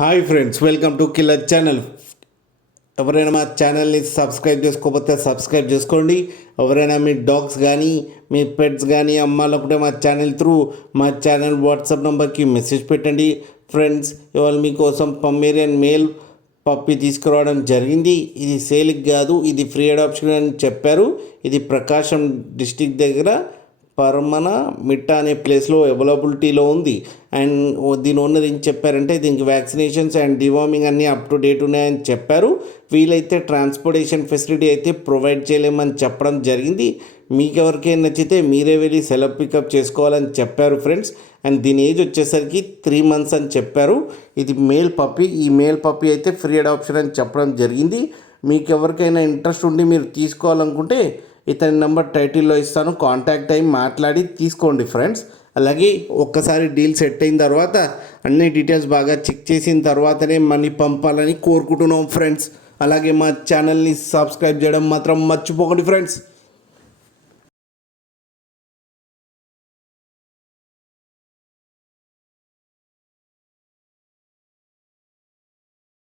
Hi friends, welcome to killer channel. ఎవరైనా మా ఛానల్ని సబ్స్క్రైబ్ చేసుకోకపోతే సబ్స్క్రైబ్ చేసుకోండి. ఎవరైనా మీ డాగ్స్ కానీ మీ పెట్స్ కానీ అమ్మాలనుకుంటే మా ఛానల్ త్రూ మా ఛానల్ వాట్సాప్ నెంబర్కి మెసేజ్ పెట్టండి. ఫ్రెండ్స్, ఇవాళ మీకోసం పమ్మేరియన్ మేల్ పప్పి తీసుకురావడం జరిగింది. ఇది సేల్కి కాదు, ఇది ఫ్రీ అడాప్షన్ అని చెప్పారు. ఇది ప్రకాశం డిస్టిక్ దగ్గర పరమన మిట్ట అనే ప్లేస్లో అవైలబిలిటీలో ఉంది. అండ్ దీని ఓనర్ ఏం చెప్పారంటే దీనికి వ్యాక్సినేషన్స్ అండ్ డివార్మింగ్ అన్నీ అప్ టు డేట్ ఉన్నాయని చెప్పారు. వీలైతే ట్రాన్స్పోర్టేషన్ ఫెసిలిటీ అయితే ప్రొవైడ్ చేయలేమని చెప్పడం జరిగింది. మీకు ఎవరికైనా నచ్చితే మీరే వెళ్ళి సెలవు పికప్ చేసుకోవాలని చెప్పారు ఫ్రెండ్స్. అండ్ దీని ఏజ్ వచ్చేసరికి 3 months అని చెప్పారు. ఇది మేల్ పప్పి. ఈ మేల్ పప్పి అయితే ఫ్రీ అడాప్షన్ అని చెప్పడం జరిగింది. మీకు ఎవరికైనా ఇంట్రెస్ట్ ఉండి మీరు తీసుకోవాలనుకుంటే ఇతని నెంబర్ టైటిల్లో ఇస్తాను, కాంటాక్ట్ అయ్యి మాట్లాడి తీసుకోండి ఫ్రెండ్స్. అలాగే ఒక్కసారి డీల్ సెట్ అయిన తర్వాత అన్ని డీటెయిల్స్ బాగా చెక్ చేసిన తర్వాతనే మనీ పంపాలని కోరుకుంటున్నాం ఫ్రెండ్స్. అలాగే మా ఛానల్ని సబ్స్క్రైబ్ చేయడం మాత్రం మర్చిపోకండి ఫ్రెండ్స్.